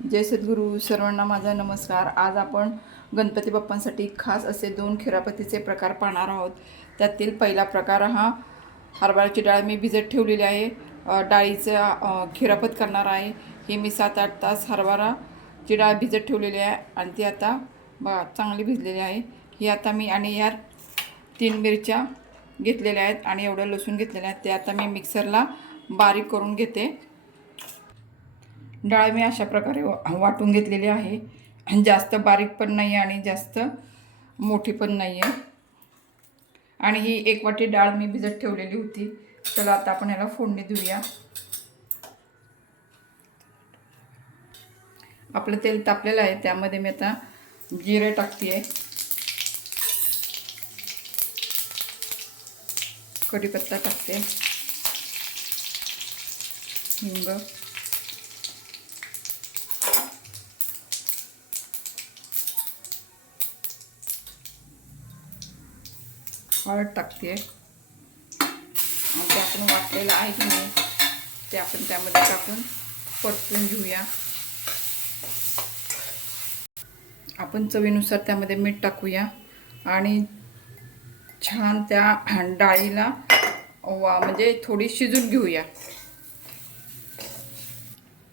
जय सद्गुरू सर्वांना माझा नमस्कार. आज आपण गणपती बाप्पांसाठी खास असे दोन खिरापतीचे प्रकार पाहणार आहोत. त्यातील पहिला प्रकार हा हरभऱ्याची डाळ मी भिजत ठेवलेली आहे. डाळीचं खिरापत करणार आहे. ही मी सात आठ तास हरभराची डाळ भिजत ठेवलेली आहे आणि ती आता बा चांगली भिजलेली आहे. ही आता मी आणि या तीन मिरच्या घेतलेल्या आहेत आणि एवढं लसूण घेतलेलं आहे ते आता मी मिक्सरला बारीक करून घेते. डाळ मी अशा प्रकारे वा- वाटून घेतलेली आहे. आणि जास्त बारीक पण नाही आणि जास्त मोठी पण नाही आहे आणि ही एक वाटी डाळ मी भिजत ठेवलेली होती. चला आता आपण याला फोडणी देऊया. आपलं तेल तापलेलं आहे त्यामध्ये मी आता जिरे टाकते आहे कढीपत्ता टाकते. हिंग. हळद टाकते. आणि ते आपण वाटलेलं आहे की नाही ते आपण त्यामध्ये टाकून परतून घेऊया. आपण चवीनुसार त्यामध्ये मीठ टाकूया. आणि छान त्या डाळीला वा म्हणजे थोडी शिजून घेऊया.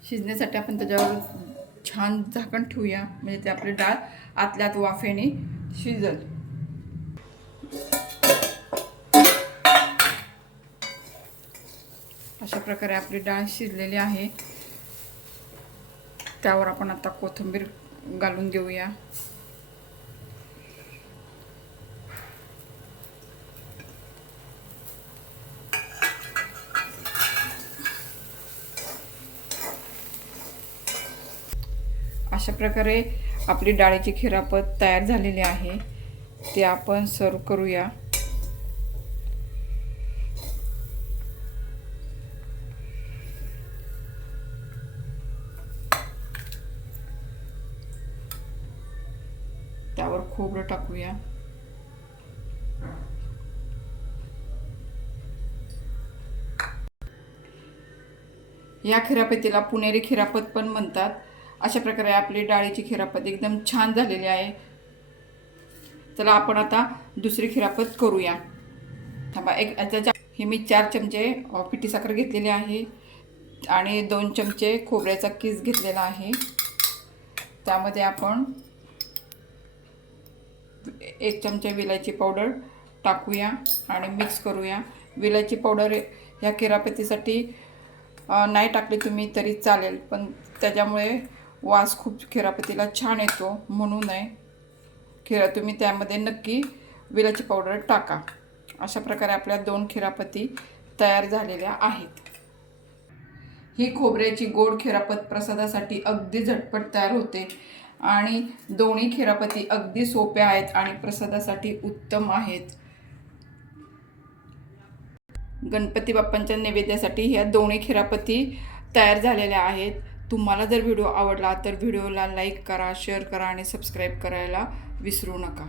शिजण्यासाठी आपण त्याच्यावर छान झाकण ठेवूया. म्हणजे ते आपली डाळ आतल्यात वाफेने शिजल. अशा प्रकारे आपली डाळ शिजलेली आहे. त्यावर आपण आता कोथिंबीर घालून देऊया अशा प्रकारे आपली डाळीची खिरापत तयार झालेली आहे. ते आपण सर्व करूया. त्यावर खोबरं टाकूया. या खिरापतीला पुणेरी खिरापत पण म्हणतात. अशा प्रकारे आपली डाळीची खिरापत एकदम छान झालेली आहे. चला आपण आता दुसरी खिरापत करूया. थांबा एक त्याच्या हे मी चार चमचे पिठी साखर घेतलेली आहे आणि दोन चमचे खोबऱ्याचा किस घेतलेला आहे. त्यामध्ये आपण एक चमचा विलायची पावडर टाकूया आणि मिक्स करूया. विलायची पावडर ह्या खिरापतीसाठी नाही टाकली तुम्ही तरी चालेल पण त्याच्यामुळे वास खूप खिरापतीला छान येतो म्हणून आहे खिरा तुम्ही त्यामध्ये नक्की विलाची पावडर टाका. अशा प्रकारे आपल्या दोन खिरापती तयार झालेल्या आहेत. ही खोबऱ्याची गोड खिरापत प्रसादासाठी अगदी झटपट तयार होते. आणि दोन्ही खिरापती अगदी सोप्या आहेत आणि प्रसादासाठी उत्तम आहेत. गणपती बाप्पांच्या नैवेद्यासाठी ह्या दोन्ही खिरापती तयार झालेल्या आहेत. तुम्हाला जर व्हिडिओ आवडला तर व्हिडिओला लाईक करा शेअर करा आणि सबस्क्राईब करायला विसरू नका.